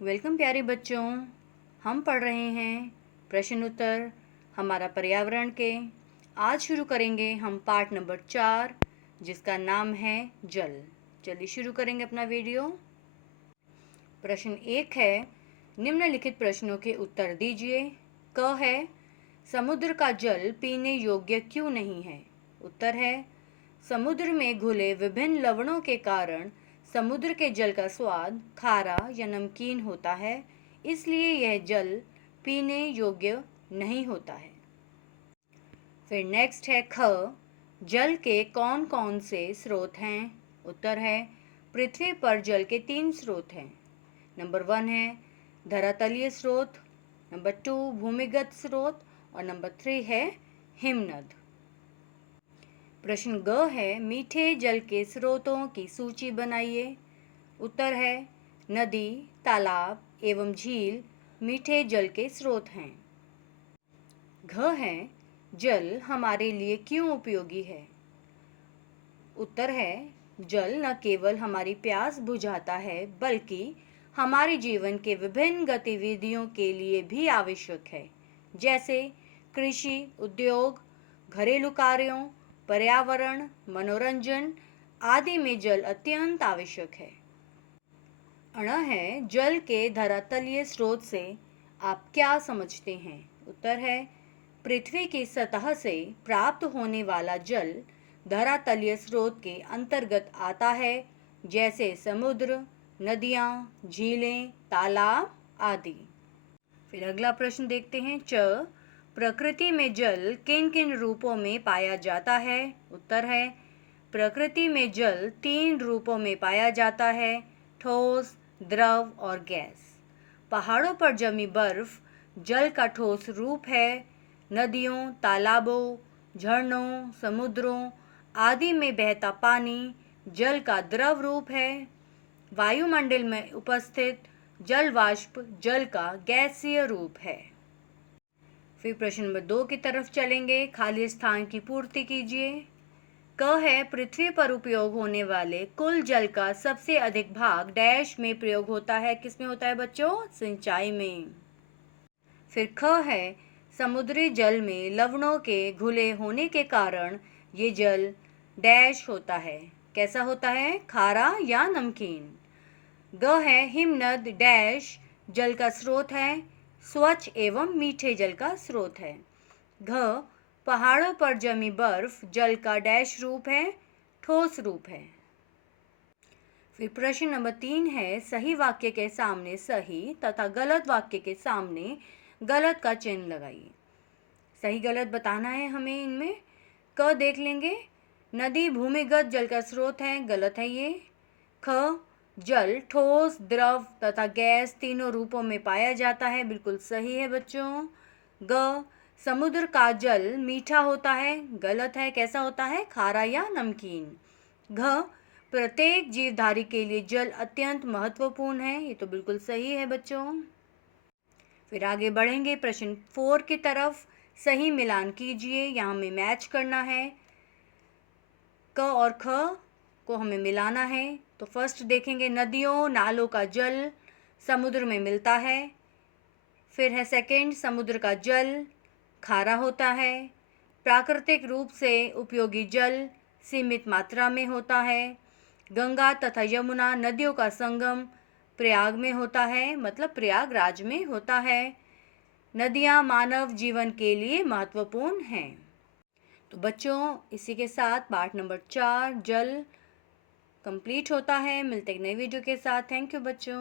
Welcome प्यारे बच्चों। हम पढ़ रहे हैं प्रश्न उत्तर हमारा पर्यावरण के। आज शुरू करेंगे हम पार्ट नंबर 4 जिसका नाम है जल। चलिए शुरू करेंगे अपना वीडियो। प्रश्न 1 है, निम्नलिखित प्रश्नों के उत्तर दीजिए। क है, समुद्र का जल पीने योग्य क्यों नहीं है? उत्तर है, समुद्र में घुले विभिन्न लवणों के कारण समुद्र के जल का स्वाद खारा या नमकीन होता है, इसलिए यह जल पीने योग्य नहीं होता है। फिर नेक्स्ट है ख, जल के कौन कौन से स्रोत हैं? उत्तर है, पृथ्वी पर जल के 3 स्रोत हैं। नंबर 1 है धरातलीय स्रोत, नंबर 2 भूमिगत स्रोत और नंबर 3 है हिमनद। प्रश्न ग है, मीठे जल के स्रोतों की सूची बनाइए। उत्तर है, नदी, तालाब एवं झील मीठे जल के स्रोत हैं। घ है, जल हमारे लिए क्यों उपयोगी है? उत्तर है, जल न केवल हमारी प्यास बुझाता है बल्कि हमारे जीवन के विभिन्न गतिविधियों के लिए भी आवश्यक है, जैसे कृषि, उद्योग, घरेलू कार्यों, पर्यावरण, मनोरंजन आदि में जल अत्यंत आवश्यक है। अण है, जल के धरातलीय स्रोत से आप क्या समझते हैं? उत्तर है, पृथ्वी की सतह से प्राप्त होने वाला जल धरातलीय स्रोत के अंतर्गत आता है, जैसे समुद्र, नदियाँ, झीलें, तालाब आदि। फिर अगला प्रश्न देखते हैं। च, प्रकृति में जल किन किन रूपों में पाया जाता है? उत्तर है, प्रकृति में जल 3 रूपों में पाया जाता है, ठोस, द्रव और गैस। पहाड़ों पर जमी बर्फ जल का ठोस रूप है। नदियों, तालाबों, झरनों, समुद्रों आदि में बहता पानी जल का द्रव रूप है। वायुमंडल में उपस्थित जल वाष्प जल का गैसीय रूप है। फिर प्रश्न नंबर 2 की तरफ चलेंगे। खाली स्थान की पूर्ति कीजिए। क है, पृथ्वी पर उपयोग होने वाले कुल जल का सबसे अधिक भाग डैश में प्रयोग होता है। किस में होता है बच्चों? सिंचाई में। फिर ख है, समुद्री जल में लवणों के घुले होने के कारण ये जल डैश होता है। कैसा होता है? खारा या नमकीन। ग है, हिमनद डैश जल का स्रोत है, स्वच्छ एवं मीठे जल का स्रोत है। घ, पहाड़ों पर जमी बर्फ जल का डैश रूप है, ठोस रूप है। फिर प्रश्न नंबर 3 है, सही वाक्य के सामने सही तथा गलत वाक्य के सामने गलत का चिन्ह लगाइए। सही गलत बताना है हमें इनमें। क देख लेंगे, नदी भूमिगत जल का स्रोत है, गलत है ये। ख, जल ठोस, द्रव तथा गैस तीनों रूपों में पाया जाता है, बिल्कुल सही है बच्चों। ग, समुद्र का जल मीठा होता है, गलत है। कैसा होता है? खारा या नमकीन। घ, प्रत्येक जीवधारी के लिए जल अत्यंत महत्वपूर्ण है, ये तो बिल्कुल सही है बच्चों। फिर आगे बढ़ेंगे प्रश्न 4 की तरफ। सही मिलान कीजिए, यहाँ हमें मैच करना है। क और ख को हमें मिलाना है। तो फर्स्ट देखेंगे, नदियों नालों का जल समुद्र में मिलता है। फिर है सेकंड, समुद्र का जल खारा होता है। प्राकृतिक रूप से उपयोगी जल सीमित मात्रा में होता है। गंगा तथा यमुना नदियों का संगम प्रयाग में होता है, मतलब प्रयागराज में होता है। नदियाँ मानव जीवन के लिए महत्वपूर्ण हैं। तो बच्चों, इसी के साथ पार्ट नंबर 4 जल कंप्लीट होता है। मिलते हैं नई वीडियो के साथ। थैंक यू बच्चों।